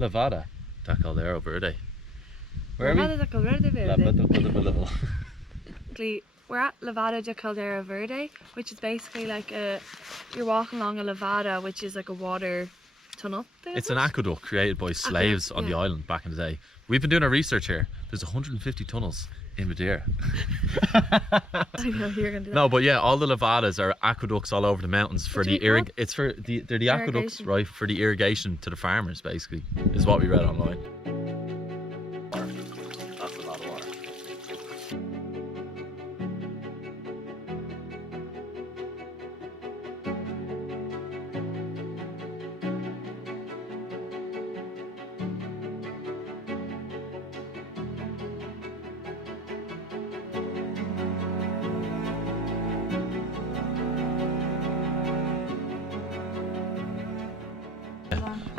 Levada da caldeirão verde. Where are we? Levada da Caldeirão Verde. Levada. We're at Levada da Caldeirão Verde, which is basically like you're walking along a levada, which is like a water tunnel thing. It's an aqueduct created by slaves on the island back in the day. We've been doing our research here. There's 150 tunnels in Madeira. I know you're gonna do that. No, but yeah, all the levadas are aqueducts all over the mountains for they're the aqueducts, right, for the irrigation to the farmers, basically, is what we read online. That's a lot of water.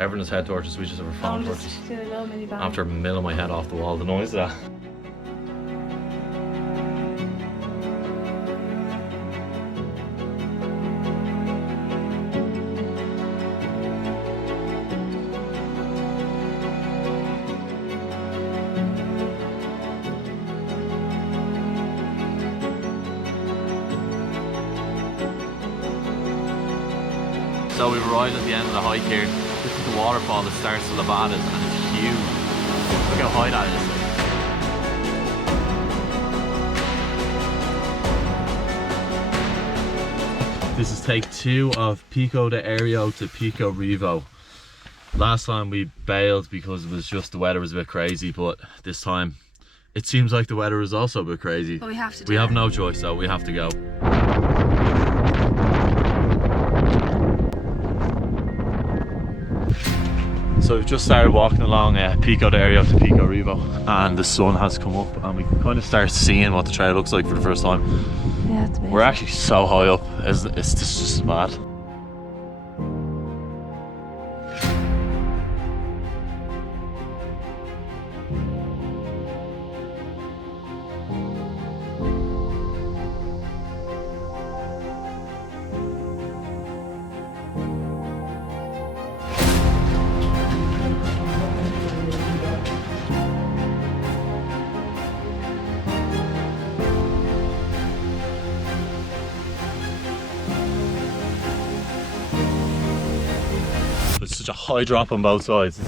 Everyone's head torches, we just have our phone torches. After milling my head off the wall, the noise of that. So we've arrived at the end of the hike here. This is the waterfall that starts the levadas and it's huge. Look how high that is. This is take 2 of Pico de Arieiro to Pico Ruivo. Last time we bailed because it was just the weather was a bit crazy, but this time it seems like the weather is also a bit crazy. But we have to do We have no choice, so we have to go. So we've just started walking along Pico de Arieiro to Pico Ruivo, and the sun has come up and we can kind of start seeing what the trail looks like for the first time. Yeah, it's amazing. We're actually so high up, it's just mad. It's such a high drop on both sides.